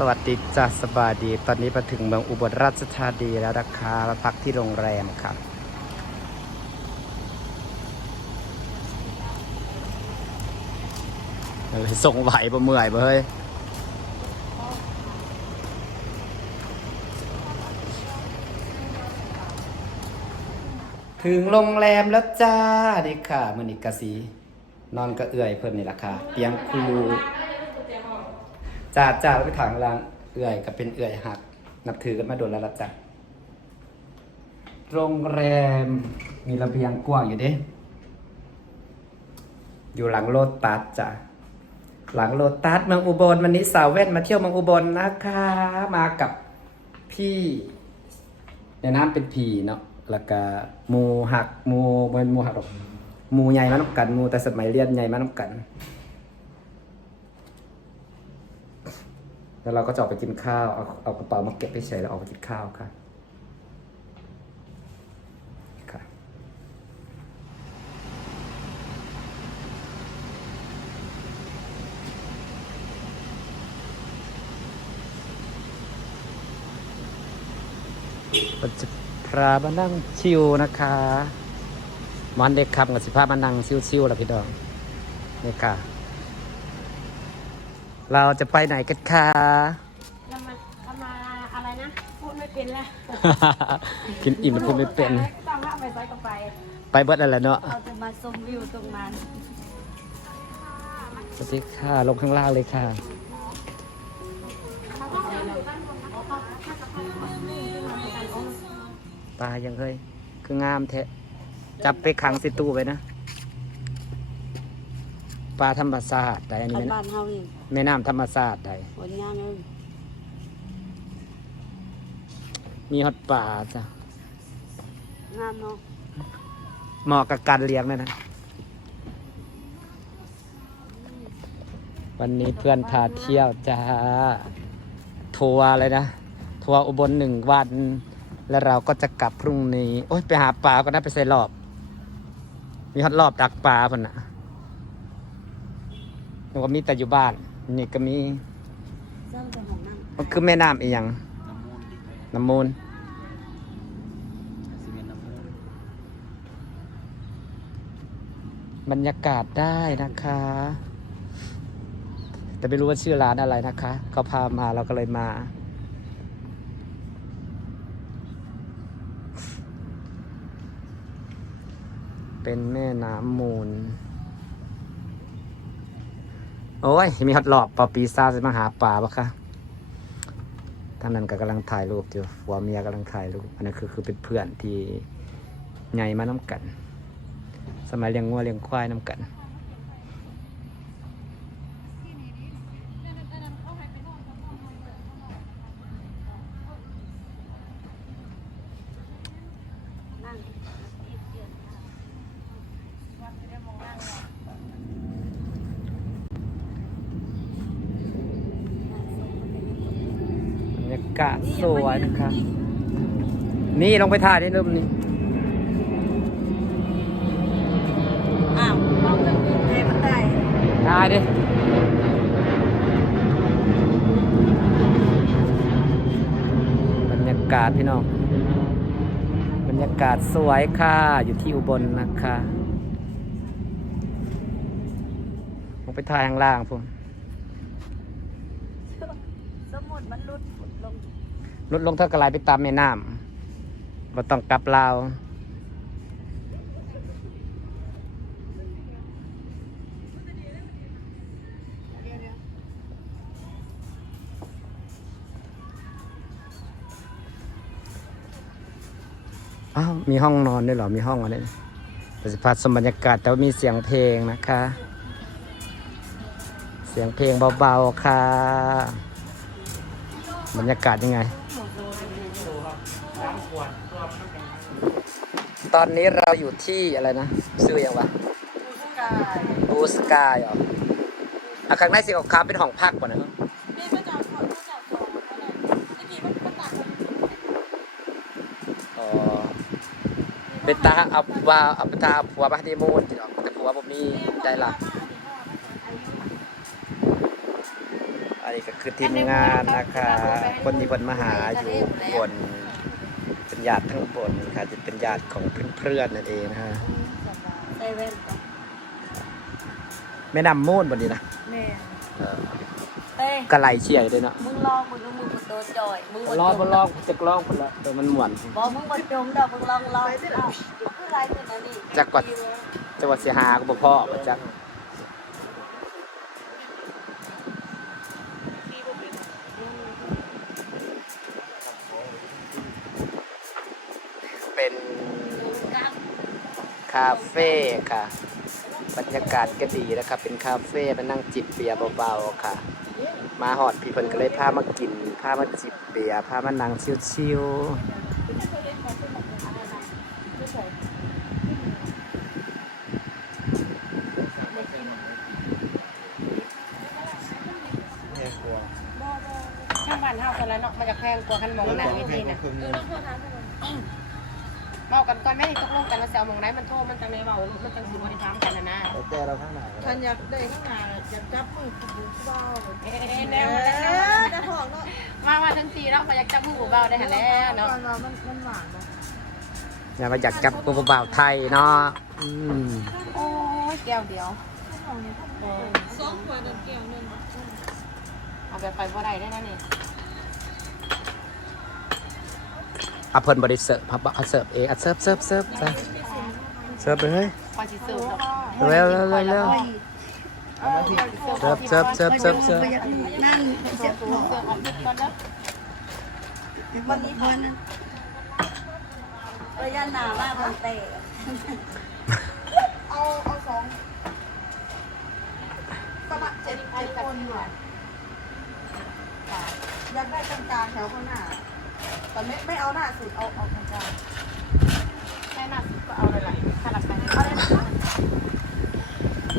สวัสดีจ้าสบายดี ตอนนี้มาถึงเมืองอุบลราชธานีแล้วนะคะมาพักที่โรงแรมครับ ส่งไหวบ่เมื่อยบ่เฮ้ยถึงโรงแรมแล้วจ้าดีค่ะมือนิกะสี นอนกระเอื่อยเพิ่นนี่แหละค่ะเตียงคู จ่าจ่าไปถางรางเอื่อยกับเป็นเอื่อยหัก นับถือกันมาโดนแล้วละจ้ะโรงแรมมีระเบียงกว้างอยู่เด้ อยู่หลังโลตัสจ้ะหลังโลตัสเมืองอุบลวันนี้สาวแว่นมาเที่ยวเมืองอุบลนะคะ มากับพี่ ในน้ำเป็นผีเนาะแล้วก็หมูหักหมูบนมูหักหรอกหมูใหญ่มาน้ำกันหมูแต่สมัยเรียนใหญ่มาน้ำกัน แล้วเราก็จะออกไปกินข้าว เอาเอากระเป๋ามาเก็บไปเฉยแล้วออกไปกินข้าวค่ะค่ะก็จะพามานั่งชิวนะคะมันเด็กขับกับสิพามานั่งชิวๆแล้วพี่ดองนี่ค่ะ เราจะไปไหนกันคะเรามาเรามาอะไรนะ พูดไม่เป็นแล้วกินอิ่มแล้วพูดไม่เป็น ต้องว่าไปซ้ายก็ไปไปเบิดอะไรเนาะ เราจะมาชมวิวตรงนั้นสวัสดีค่ะ ลงข้างล่างเลยค่ะปลายังเฮ้ย คืองามแท้ จับไปขังสิตู้ไปนะ ปลาธรรมศาสตร์ใดอันนี้คันแม่บ้านเฮานี่แม่น้ำธรรมศาสตร์ใดผลงานเลยมีฮอตปลาจ้ะงามเนาะเหมาะกับการเลี้ยงเลยนะ วันนี้เพื่อนพาเที่ยวจ้าทัวร์เลยนะ ทัวร์อุบลหนึ่งวัน แล้วเราก็จะกลับพรุ่งนี้ โอ๊ยไปหาปลาก็ได้ไปใส่รอบ มีฮอตรอบดักปลาพ่นนะ แล้วก็มีแต่อยู่บ้าน นี่ก็มีเจ้าจะของนั่งมันคือแม่น้ำอีหยังน้ำมูลบรรยากาศได้นะคะ แต่ไม่รู้ว่าชื่อร้านอะไรนะคะเขาพามาเราก็เลยมา เป็นแม่น้ำมูล โอ้ยมีฮอตหลอบปอปีซ่าจะมาหาปลาปะคะท่านนั้นก็กำลังถ่ายรูปอยู่ฟัวเมียกำลังถ่ายรูป อันนั้นคือคือเป็นเพื่อนที่ใหญ่มาน้ำกัน สมัยเลี้ยงงัวเลี้ยงควายน้ำกัน นั่ง บรรยา กาศสวยนะครับ นี่ลงไปถ่ายได้รูปนี้อ้าวลองจะมีเทมันได้ถ่ายดิบรรยากาศพี่น้อง บรรยากาศสวยค่ะ อยู่ที่อุบลนะคะลงไปถ่ายข้างล่างพวกสมุดมันหลุดล งลดลงเท่ากับไหลไปตามแม่น้ำบ่ต้องกลับลาวอ้าวมีห้องนอนด้วยเหรอ มีห้องอะไรประสิพัฒน์สมบรรยากาศแต่ว่ามีเสียงเพลงนะคะ เสียงเพลงเบาๆค่ะ บรรยากาศยังไง ตอนนี้เราอยู่ที่อะไรนะชื่ออย่างวะกายบูสกายเหรออะข้างในสีขาวๆเป็นห้องพักก่อนนะนี่ก็จะขอก็จะขออะไรเมื่อกี้มันก็ตัดอ๋อเป็นตาเอาว่าเอาเป็นตาเอาผัวมาฮันนีมูนที่หรอกแต่ผัวผมมีได้ละ อันนี้อันนี้ก็คือทีมงานนะคะคนที่บนมาหาอยู่บนเป็นญาติทั้งบนค่ะจะเป็นญาติของเพื่อนๆนั่นเองนะฮะใส่แว่นก่อนแม่นำมูนบนนี้นะแม่เออเต้กระไหลเชี่ยอยู่ด้วยเนาะมึงลองมึงดูมึงกดโดนจอยมึงรอดบนลอกจะลอกบนละแต่มันหมวนบอกมึงมาจมดอกมึงลองลองเอ้ามึงคือไรเป็นอันนี้จักกว่าจักว่าสิหาก็บ่พ่อบ่จัก เป็นคาเฟ่ค่ะ บรรยากาศก็ดีนะครับเป็นคาเฟ่มานั่งจิบเบียร์เบาๆค่ะ มาหอดพี่เพิ่นก็เลยพามากินพามาจิบเบียร์พามานั่งชิวๆข้างบ้านเฮาคนละเนาะมาจากแพงกว่าคันมองหนังวิธีนะ เมากันก่อนแม่ตกลงกันแล้วสิเอามองไหนมันโทรมันจังได๋เว้ามันจังสิบ่ได้ถามกันน่ะนะแต่เราข้างไหนฉันอยากได้ข้างหน้าอยากจับมือคุณดูเบาเอ๊ะเอแนวอแนวจะท้องเนาะมาว่าทั้งทีเนาะมาอยากจับมือเบาได้หั่นแล้วเนาะก่อนว่ามันมันหวานเนาะอย่ามาอยากจับกูบ่าวไทยเนาะอืมโอ้ยแก้วเดียวสองขวดน้ำเกลียวหนึ่งเอาแบบไปบ่ได้ได้นะนี่ อะเพิ่นบ่ได้เสิร์ฟพับเอาเสิร์ฟเองอะเสิร์ฟเสิร์ฟเสิร์ฟจ้ะเสิร์ฟไปเฮ้ยพอสิเสิร์ฟเนาะเร็วเร็วเร็วเร็วเสิร์ฟเสิร์ฟเสิร์ฟเสิร์ฟเสิร์ฟนั่งเสิร์ฟเสิร์ฟออกยุดก่อนเนาะวันนี้วันนั้นระยะหนามากมันเตะเอาเอาสองประมาณเจ็ดเจ็ดคนอยู่อะอยากได้กลางๆแถวข้างหน้า แต่ไม่ไม่เอาหน้าสุดเอาเอากลางแค่นั้นก็เอาเลยล่ะถ้าราคาเอาเลยนะคะ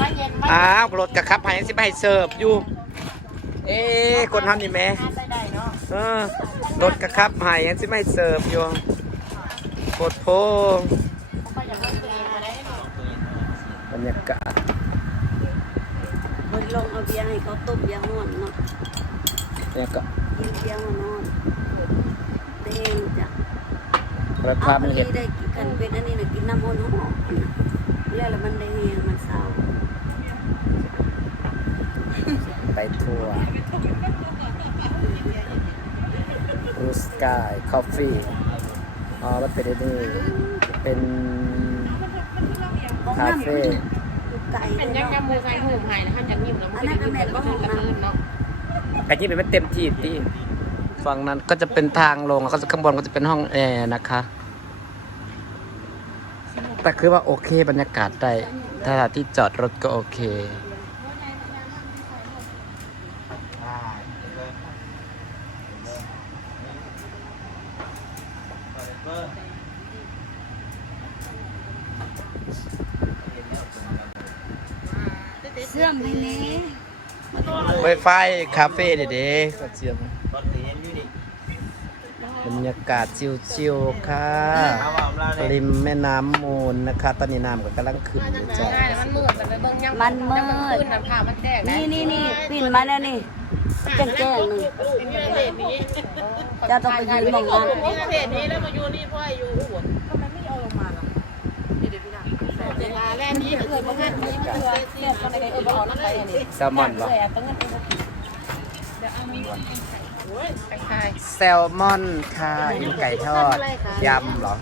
มาเย็นมาอ้าวรถกระขับให้สิไปให้เสิร์ฟอยู่ เอ๊ะคนทำนี่แหม่ไปได้เนาะเออรถกระขับให้สิไปให้เสิร์ฟอยู่โคตรโพเขาก็อยากให้ตัวเองมาได้เนาะบรรยากาศมึงลงเอาเบียร์ให้เขาต้มเบียร์นอนเนาะเนี่ยก็กินเบียร์มานอน เด้งจ้ะราคามันเห็ดได้กินกันเป็นอันนี้น่ะกินน้ำมันหอมแล้วแล้วมันได้เฮียงมันเศร้าไปทั่วรูสกายคอฟฟี่อ๋อมันเป็นไอ้นี่เป็นคาเฟ่ไก่อันเลยยังเนาะยำมือไก่หูหายนะท่านยังยิ้มแล้วมันก็จะยิ้มแล้วก็ห้องกันอื่นเนาะกะยี่เป็นเต็มที่ที่ ฝั่งนั้นก็จะเป็นทางลงแล้วก็ข้างบนก็จะเป็นห้องแอร์นะคะ แต่คือว่าโอเคบรรยากาศได้ถ้าที่จอดรถก็โอเคเสื่อมให้แน่ไวไฟคาเฟ่เด็กๆก็เจียมบ รรยากาศชิวๆค่ะริมแม่น้ำมูลนะคะ ตอนนี้น้ำก็กำลังขึ้นอยู่จ้ะใช่มันมืดแต่ไปเบิ่งยังมันมืดขึ้นน้ำผ้ามันแตกนี่นี่นี่ปิ่นมาแล้วนี่แจ้งแจ้งหนึ่งเป็นประเทศนี้จะต้องไปยืนมองกันประเทศนี้แล้วมาอยู่นี่พ่ออยู่อุบลๆทำไมไม่เอาลงมาล่ะนี่เดี๋ยวพี่ดาเวลาแรกนี้เคยมาหันนี้เพื่อเทียบกันในเออบอกนั่นไปนี่แซลมอนเหรอเคยเอาตั้งเงินเป็นเดี๋ยวเอามี โอ้ยใครแซลมอนค่ะอินไก่ทอดยำเหรอ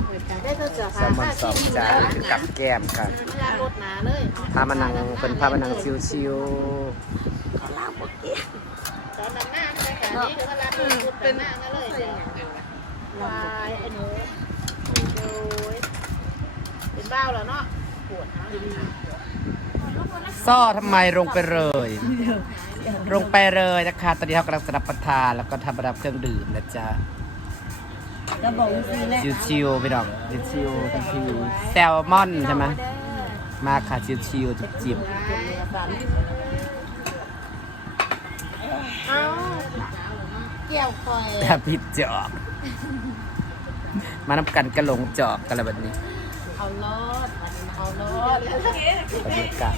ได้เธอเสือแซลมอนสองจานคือกับแก้มค่ะไม่ได้รถหนาเลยพามานังเป็นพามานังชิวล้างปกเกี้ยตอนนั้นหน้าไม่ได้แค่นี้เดี๋ยวก็รับเป็นหน้านั่นเลยวายไอ้หนูโดยเป็นบ้าแล้วเนาะปวดนะๆ ซ่อทำไมลงไปเลยลงไปเลยนะคะตอนนี้เขากำลังจะรับประทานแล้วก็ทำรับเครื่องดื่มนะจ๊ะจะบอกสิแน่ชิวๆไปดอกชิวๆทันทีแซลมอนใช่ไหมมาค่ะชิวๆจิบเอาเกี่ยวคอยๆแต่พิดจอกมานับกันกระหลงจอกกันอะไรแบบนี้ เอารถ เอารถบรรยากาศ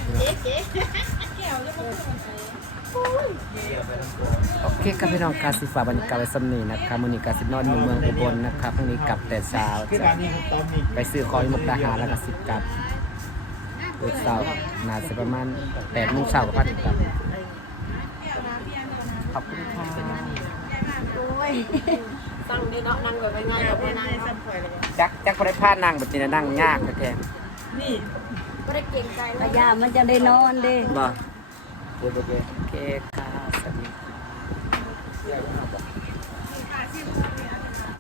โอเคครับพี่น้องกาสิฝากบรรยากาศไว้สำนีนะครับมือนี้กาสินอนอยู่เมืองอุบลนะครับพรุ่งนี้กลับแต่เช้าจะไปซื้อของที่มุกดาหารแล้วก็สิกลับเดือเช้านาจะประมาณ8โมงเช้าก็พัดกลับขอบคุณค่ะตั้งดีเนาะนั่งแบบง่ายๆแบบนั่งเนาะจักจักบ่ได้พานั่งแบบนี้นะนั่งยากแท้ ไม่ได้เก่งใจระยะมันจะได้นอนเด้ๆบ่โอเคค่ะสวัสดี